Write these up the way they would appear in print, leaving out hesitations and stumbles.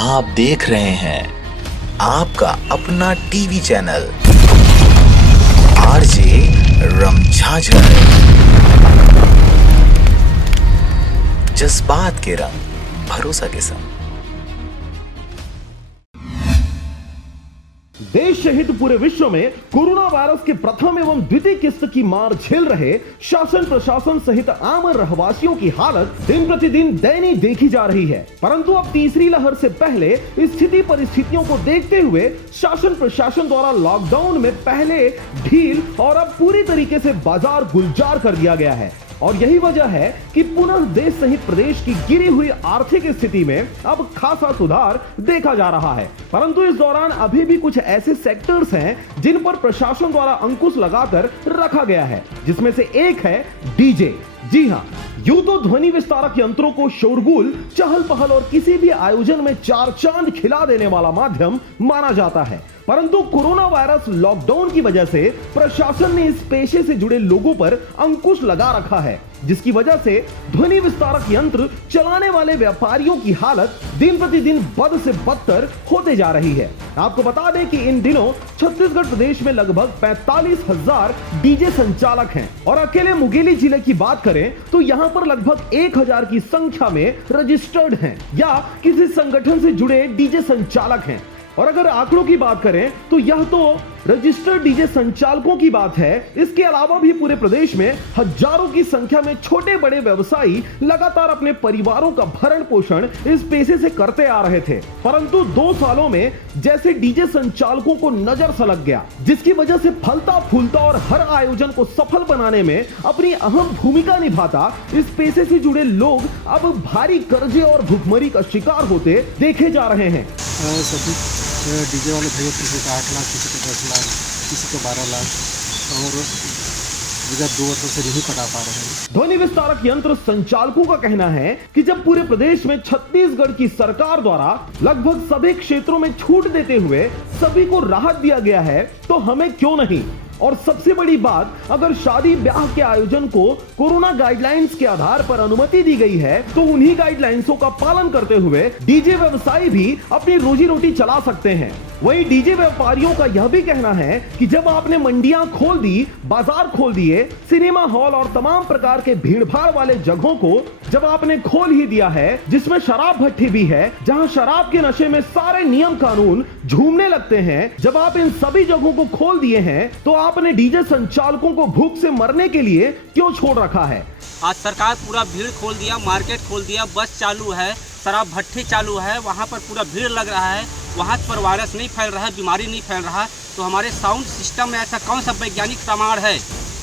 आप देख रहे हैं आपका अपना टीवी चैनल आरजे रमझाझर। जज्बात के रंग, भरोसा के संग। देश सहित पूरे विश्व में कोरोना वायरस के प्रथम एवं द्वितीय किस्त की मार झेल रहे शासन प्रशासन सहित आम रहवासियों की हालत दिन प्रतिदिन दयनीय देखी जा रही है। परंतु अब तीसरी लहर से पहले स्थिति परिस्थितियों को देखते हुए शासन प्रशासन द्वारा लॉकडाउन में पहले ढील और अब पूरी तरीके से बाजार गुलजार कर दिया गया है। और यही वजह है कि पुनः देश सहित प्रदेश की गिरी हुई आर्थिक स्थिति में अब खासा सुधार देखा जा रहा है। परंतु इस दौरान अभी भी कुछ ऐसे सेक्टर्स हैं जिन पर प्रशासन द्वारा अंकुश लगाकर रखा गया है, जिसमें से एक है डीजे। जी हां, यूं तो ध्वनि विस्तारक यंत्रों को शोरगुल, चहल पहल और किसी भी आयोजन में चार चांद खिला देने वाला माध्यम माना जाता है। परंतु कोरोना वायरस लॉकडाउन की वजह से प्रशासन ने इस पेशे से जुड़े लोगों पर अंकुश लगा रखा है, जिसकी वजह से ध्वनि विस्तारक यंत्र चलाने वाले व्यापारियों की हालत दिन प्रतिदिन बद से बदतर होते जा रही है। आपको बता दें कि इन दिनों छत्तीसगढ़ प्रदेश में लगभग 45,000 डीजे संचालक हैं और अकेले मुंगेली जिले की बात करें तो यहां पर लगभग 1,000 की संख्या में रजिस्टर्ड हैं या किसी संगठन से जुड़े डीजे संचालक हैं। और अगर आंकड़ों की बात करें तो यह तो रजिस्टर्ड डीजे संचालकों की बात है। इसके अलावा भी पूरे प्रदेश में हजारों की संख्या में छोटे बड़े व्यवसायी लगातार अपने परिवारों का भरण पोषण इस पेशे से करते आ रहे थे। परंतु 2 सालों में जैसे डीजे संचालकों को नजर सा लग गया, जिसकी वजह से फलता फूलता और हर आयोजन को सफल बनाने में अपनी अहम भूमिका निभाता इस पेशे से जुड़े लोग अब भारी कर्जे और भुखमरी का शिकार होते देखे जा रहे हैं। डीजे वाले भैया किसी को 8 लाख, किसी को 10 लाख, किसी को 12 लाख और विगत 2 वर्षों से नहीं पटा पा रहे हैं। ध्वनि विस्तारक यंत्र संचालकों का कहना है कि जब पूरे प्रदेश में छत्तीसगढ़ की सरकार द्वारा लगभग सभी क्षेत्रों में छूट देते हुए सभी को राहत दिया गया है तो हमें क्यों नहीं। और सबसे बड़ी बात, अगर शादी ब्याह के आयोजन को कोरोना गाइडलाइंस के आधार पर अनुमति दी गई है तो उन्हीं गाइडलाइंसों का पालन करते हुए डीजे व्यवसायी भी अपनी रोजी रोटी चला सकते हैं। वहीं डीजे व्यापारियों का यह भी कहना है कि जब आपने मंडियां खोल दी, बाजार खोल दिए, सिनेमा हॉल और तमाम प्रकार के भीड़भाड़ वाले जगहों को जब आपने खोल ही दिया है, जिसमें शराब भट्टी भी है, जहां शराब के नशे में सारे नियम कानून झूमने लगते हैं, जब आप इन सभी जगहों को खोल दिए हैं तो आपने डीजे संचालकों को भूख से मरने के लिए क्यों छोड़ रखा है। आज सरकार पूरा भीड़ खोल दिया, मार्केट खोल दिया, बस चालू है, शराब भट्टी चालू है, वहाँ पर पूरा भीड़ लग रहा है, वहाँ पर वायरस नहीं फैल रहा है, बीमारी नहीं फैल रहा। तो हमारे साउंड सिस्टम में ऐसा कौन सा वैज्ञानिक प्रमाण है,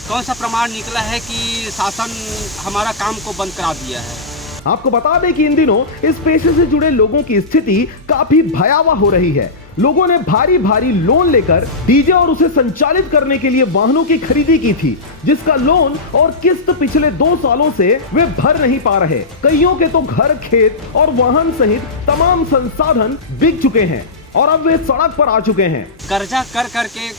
कौन सा प्रमाण निकला है कि शासन हमारा काम को बंद करा दिया है। आपको बता दें कि इन दिनों इस पेशे से जुड़े लोगों की स्थिति काफी भयावह हो रही है। लोगों ने भारी भारी लोन लेकर डीजे और उसे संचालित करने के लिए वाहनों की खरीदी की थी, जिसका लोन और किस्त पिछले 2 सालों से वे भर नहीं पा रहे। कईयों के तो घर, खेत और वाहन सहित तमाम संसाधन बिक चुके हैं और अब वे सड़क पर आ चुके हैं। कर्जा कर करके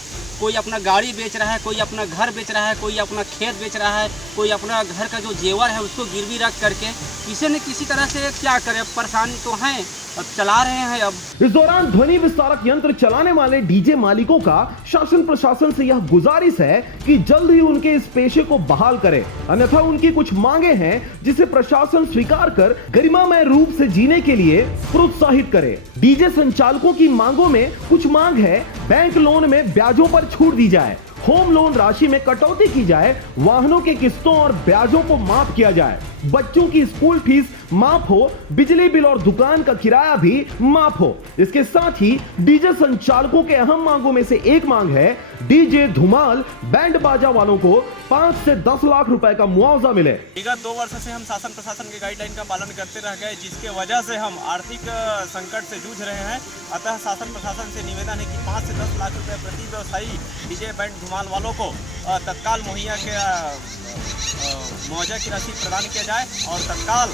कोई अपना गाड़ी बेच रहा है, कोई अपना घर बेच रहा है, कोई अपना खेत बेच रहा है, कोई अपना घर का जो जेवर है उसको गिरवी रख करके किसी न किसी तरह से क्या करे, परेशानी तो है, अब चला रहे हैं। अब इस दौरान ध्वनि विस्तारक यंत्र चलाने वाले डीजे मालिकों का शासन प्रशासन से यह गुजारिश है कि जल्द ही उनके इस पेशे को बहाल करे, अन्यथा उनकी कुछ मांगे हैं जिसे प्रशासन स्वीकार कर गरिमामय रूप से जीने के लिए प्रोत्साहित करे। डीजे संचालकों की मांगों में कुछ मांग है, बैंक लोन में ब्याजों पर छूट दी जाए, होम लोन राशि में कटौती की जाए, वाहनों के किस्तों और ब्याजों को माफ किया जाए, बच्चों की स्कूल फीस माफ हो, बिजली बिल और दुकान का किराया भी माफ हो। इसके साथ ही डीजे संचालकों के अहम मांगों में से एक मांग है डीजे, धुमाल, बैंड बाजा वालों को 5 से 10 लाख रुपए का मुआवजा मिले। विगत 2 वर्षों से हम शासन प्रशासन के गाइडलाइन का पालन करते रह गए, जिसके वजह से हम आर्थिक संकट से जूझ रहे हैं। अतः शासन प्रशासन से निवेदन है कि 5 से 10 लाख रुपए प्रति व्यवसायी डीजे, बैंड, धुमाल वालों को तत्काल मुहैया के मुआवजा की राशि प्रदान किया जाए और तत्काल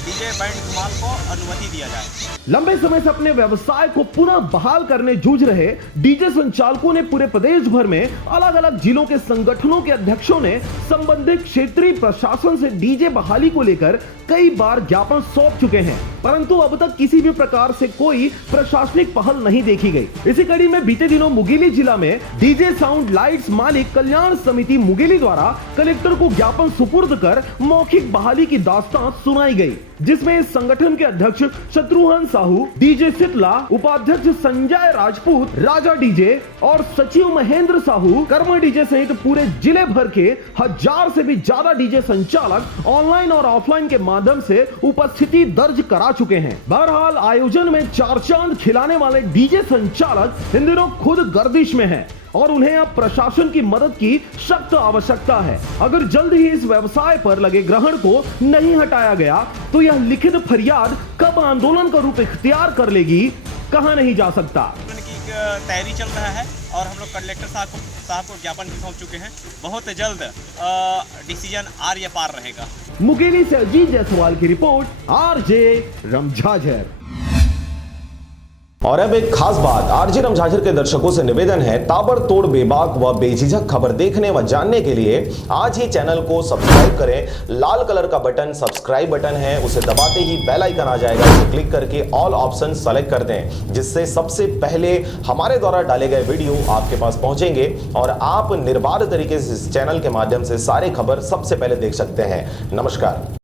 डीजे, बैंड, धुमाल को अनुमति दिया जाए। लंबे समय से अपने व्यवसाय को पुनः बहाल करने जूझ रहे डीजे संचालकों ने पूरे प्रदेश भर में अलग अलग जिलों के संगठनों के अध्यक्षों ने संबंधित क्षेत्रीय प्रशासन से डीजे बहाली को लेकर कई बार ज्ञापन सौंप चुके हैं। परंतु अब तक किसी भी प्रकार से कोई प्रशासनिक पहल नहीं देखी गई। इसी कड़ी में बीते दिनों मुंगेली जिला में डीजे साउंड लाइट्स मालिक कल्याण समिति मुंगेली द्वारा कलेक्टर को ज्ञापन सुपुर्द कर मौखिक बहाली की दास्तान सुनाई गई, जिसमें इस संगठन के अध्यक्ष शत्रुघ्न साहू, डीजे शीतला, उपाध्यक्ष संजय राजपूत, राजा डीजे और सचिव महेंद्र साहू, कर्म डीजे सहित पूरे जिले भर के 1000 से भी ज्यादा डीजे संचालक ऑनलाइन और ऑफलाइन के माध्यम से उपस्थिति दर्ज करा चुके हैं। बहरहाल आयोजन में चार चांद खिलाने वाले डीजे संचालक इन दिनों खुद गर्दिश में हैं और उन्हें अब प्रशासन की मदद की सख्त आवश्यकता है। अगर जल्द ही इस व्यवसाय पर लगे ग्रहण को नहीं हटाया गया तो यह लिखित फरियाद कब आंदोलन का रूप इख्तियार कर लेगी, कहा नहीं जा सकता। की तैयारी चल रहा है और हम लोग कलेक्टर साहब को ज्ञापन भी सौंप चुके हैं। बहुत जल्द डिसीजन आर या पार रहेगा। मुंगेली से अजीत जायसवाल की रिपोर्ट, आरजे रमझाझर। और अब एक खास बात, आरजे रमझाझर के दर्शकों से निवेदन है, ताबड़तोड़ बेबाक व बेझिझक खबर देखने व जानने के लिए आज ही चैनल को सब्सक्राइब करें। लाल कलर का बटन सब्सक्राइब बटन है, उसे दबाते ही बेल आइकन आ जाएगा, उसे क्लिक करके ऑल ऑप्शन सेलेक्ट कर दें, जिससे सबसे पहले हमारे द्वारा डाले गए वीडियो आपके पास पहुंचेंगे और आप निर्बाध तरीके से इस चैनल के माध्यम से सारे खबर सबसे पहले देख सकते हैं। नमस्कार।